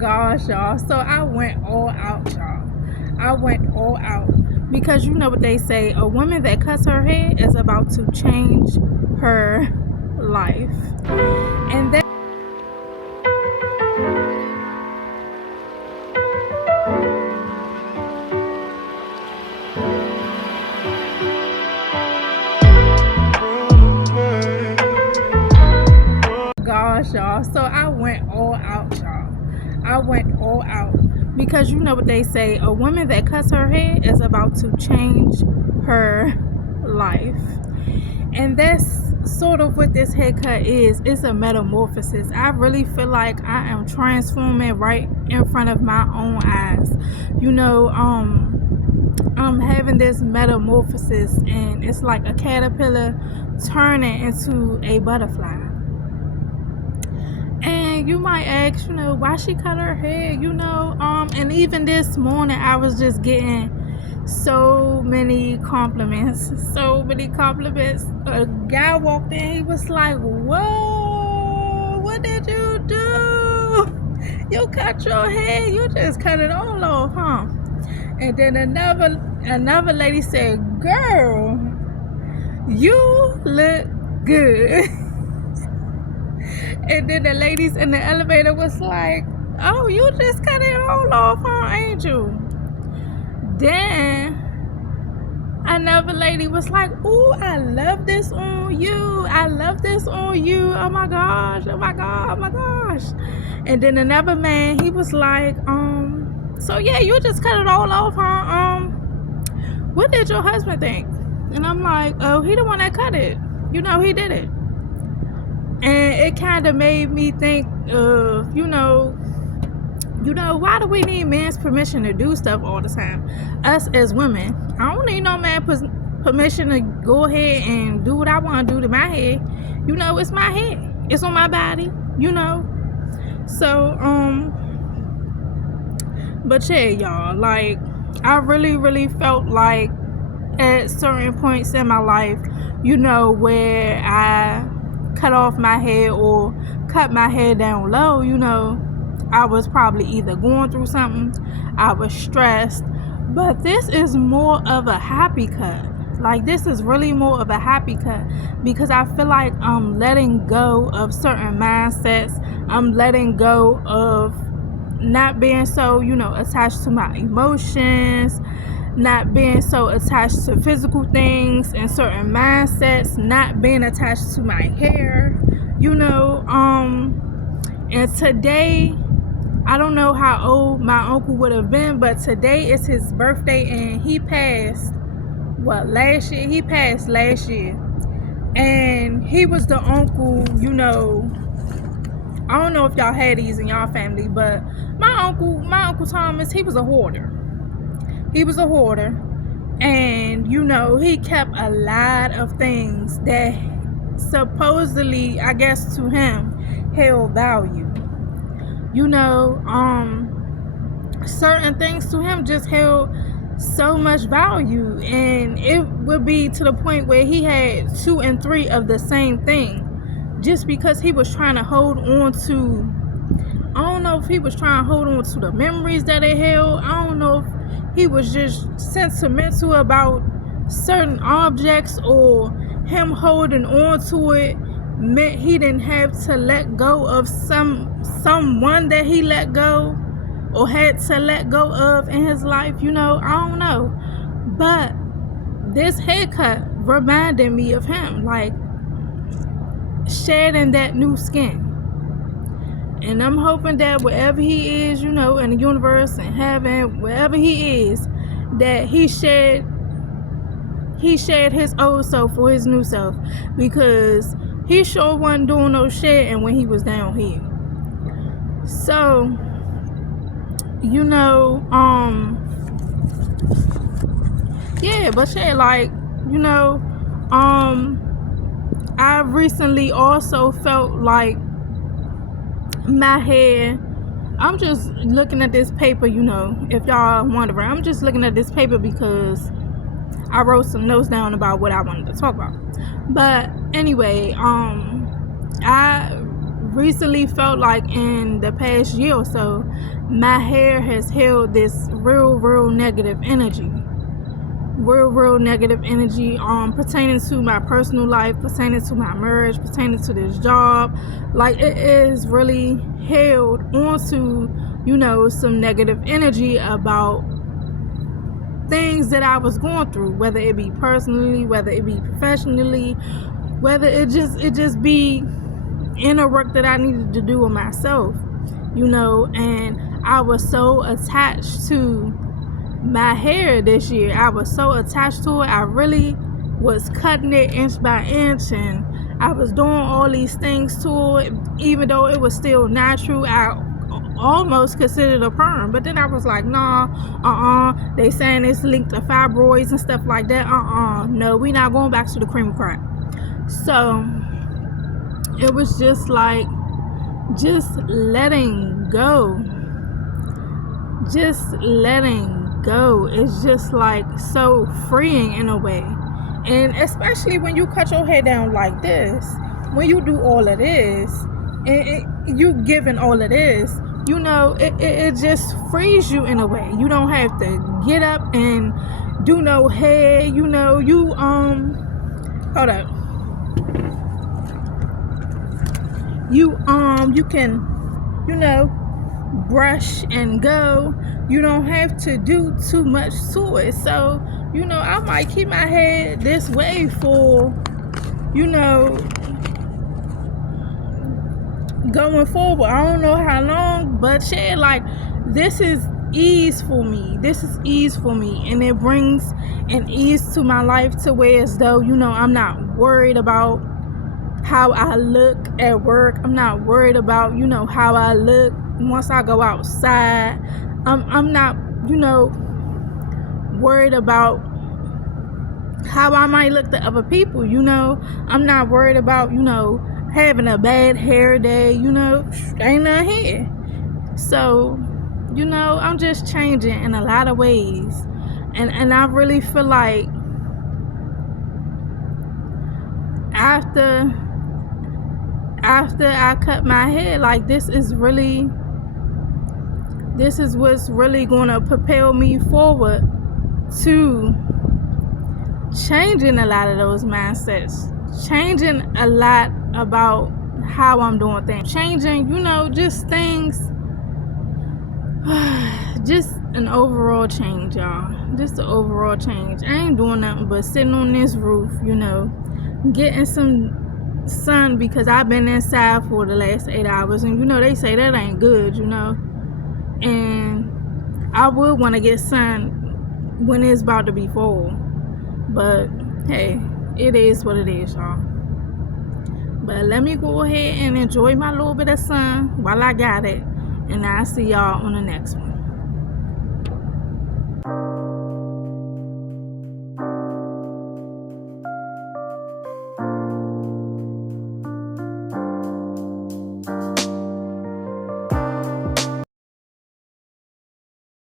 gosh, y'all. So I went all out, y'all. I went all out. Because you know what they say, a woman that cuts her hair is about to change her life. And that gosh, y'all. So I went all out, y'all. I went all out. Because you know what they say, a woman that cuts her hair is about to change her life. And that's sort of what this haircut is. It's a metamorphosis. I really feel like I am transforming right in front of my own eyes. You know, I'm having this metamorphosis, and it's like a caterpillar turning into a butterfly. And you might ask, you know, why she cut her hair, you know, and even this morning I was just getting so many compliments. A guy walked in, he was like, whoa, what did you do? You cut your hair, you just cut it all off, huh? And then another lady said, girl, you look good. And then the ladies in the elevator was like, oh, you just cut it all off, huh, ain't you? Then another lady was like, ooh, I love this on you. I love this on you. Oh my gosh, oh my God, oh my gosh. And then another man, he was like, so yeah, you just cut it all off, huh? What did your husband think? And I'm like, oh, he the one that cut it. You know, he did it. And it kind of made me think of, you know, why do we need men's permission to do stuff all the time? Us as women, I don't need no man permission to go ahead and do what I want to do to my hair. You know, it's my hair. It's on my body, you know. So, but yeah, y'all, like, I really, really felt like at certain points in my life, you know, where I cut off my hair or cut my hair down low, you know, I was probably either going through something, I was stressed, but this is more of a happy cut. Like, this is really more of a happy cut because I feel like I'm letting go of certain mindsets. I'm letting go of not being so, you know, attached to my emotions, not being so attached to physical things and certain mindsets, not being attached to my hair, you know. And today, I don't know how old my uncle would have been, but today is his birthday, and he passed last year. He passed last year, and he was the uncle, you know. I don't know if y'all had these in y'all family, but my uncle Thomas, he was a hoarder. He was a hoarder, and you know, he kept a lot of things that supposedly, I guess to him, held value. You know, certain things to him just held so much value, and it would be to the point where he had 2 and 3 of the same thing, just because he was trying to hold on to, I don't know if he was trying to hold on to the memories that it held. I don't know if he was just sentimental about certain objects, or him holding on to it meant he didn't have to let go of someone that he let go or had to let go of in his life, you know. I don't know, but this haircut reminded me of him, like shedding that new skin. And I'm hoping that wherever he is, you know, in the universe and heaven, wherever he is, that he shed his old self for his new self, because he sure wasn't doing no shedding when he was down here. So, you know, yeah, but yeah, like, you know, I recently also felt like my hair, I'm just looking at this paper, you know, if y'all wondering, I'm just looking at this paper because I wrote some notes down about what I wanted to talk about. But anyway, I recently felt like in the past year or so, my hair has held this real negative energy. Real negative energy pertaining to my personal life, pertaining to my marriage, pertaining to this job. Like, it is really held onto, some negative energy about things that I was going through, whether it be personally, whether it be professionally, whether it just be inner work that I needed to do with myself, and I was so attached to my hair this year. I was so attached to it. I really was cutting it inch by inch, and I was doing all these things to it, even though it was still natural. I almost considered a perm, but then I was like, nah, they saying it's linked to fibroids and stuff like that. No, we not going back to the cream crack. So it was just like, just letting go. Just letting go is just like so freeing in a way. And especially when you cut your hair down like this, when you do all of this, and you giving all of this, it just frees you in a way. You don't have to get up and do no hair. Hold up. You can, brush and go. You don't have to do too much to it. So, I might keep my hair this way for, going forward. I don't know how long, but yeah, like, this is ease for me. And it brings an ease to my life to where as though, I'm not worried about how I look at work. I'm not worried about, how I look once I go outside. I'm not, worried about how I might look to other people. I'm not worried about, having a bad hair day. Ain't nothing here. So, I'm just changing in a lot of ways, and I really feel like after I cut my hair, like, this is what's really gonna propel me forward to changing a lot of those mindsets, changing a lot about how I'm doing things, changing, just things, just an overall change, y'all. Just an overall change. I ain't doing nothing but sitting on this roof, getting some sun, because I've been inside for the last 8 hours, and they say that ain't good, and I would want to get sun when it's about to be fall, but hey, it is what it is, y'all. But let me go ahead and enjoy my little bit of sun while I got it, and I'll see y'all on the next one.